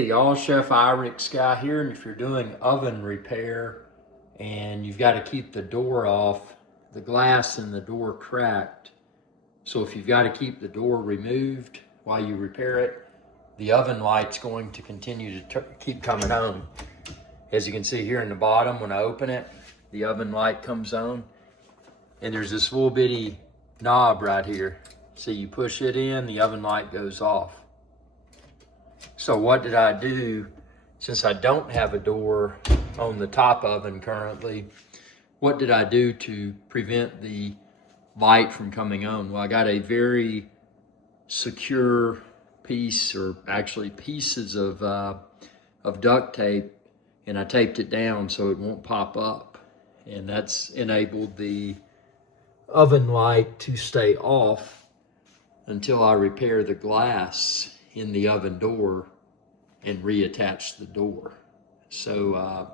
Hey y'all, Chef Irix Guy here, and if you're doing oven repair and you've got to keep the door off, the glass in the door cracked, so if you've got to keep the door removed while you repair it, the oven light's going to continue to keep coming on. As you can see here in the bottom, when I open it, the oven light comes on, and there's this little bitty knob right here. So you push it in, the oven light goes off. So what did I do? Since I don't have a door on the top oven currently, what did I do to prevent the light from coming on? Well, I got a very secure piece, or actually pieces of duct tape, and I taped it down so it won't pop up. And that's enabled the oven light to stay off until I repair the glass in the oven door and reattach the door. So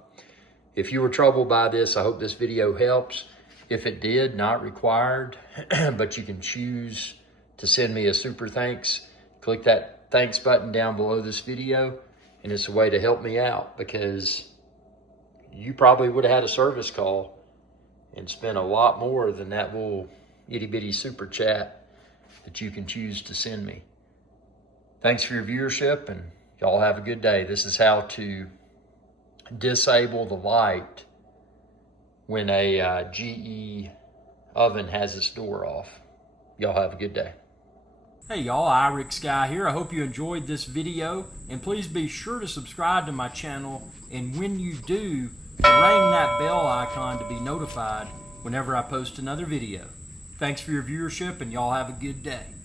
if you were troubled by this, I hope this video helps. If it did, not required, but you can choose to send me a super thanks. Click that thanks button down below this video, and it's a way to help me out, because you probably would have had a service call and spent a lot more than that little itty bitty super chat that you can choose to send me. Thanks for your viewership, and y'all have a good day. This is how to disable the light when a GE oven has its door off. Y'all have a good day. Hey y'all, Irix Guy here. I hope you enjoyed this video, and please be sure to subscribe to my channel, and when you do, ring that bell icon to be notified whenever I post another video. Thanks for your viewership, and y'all have a good day.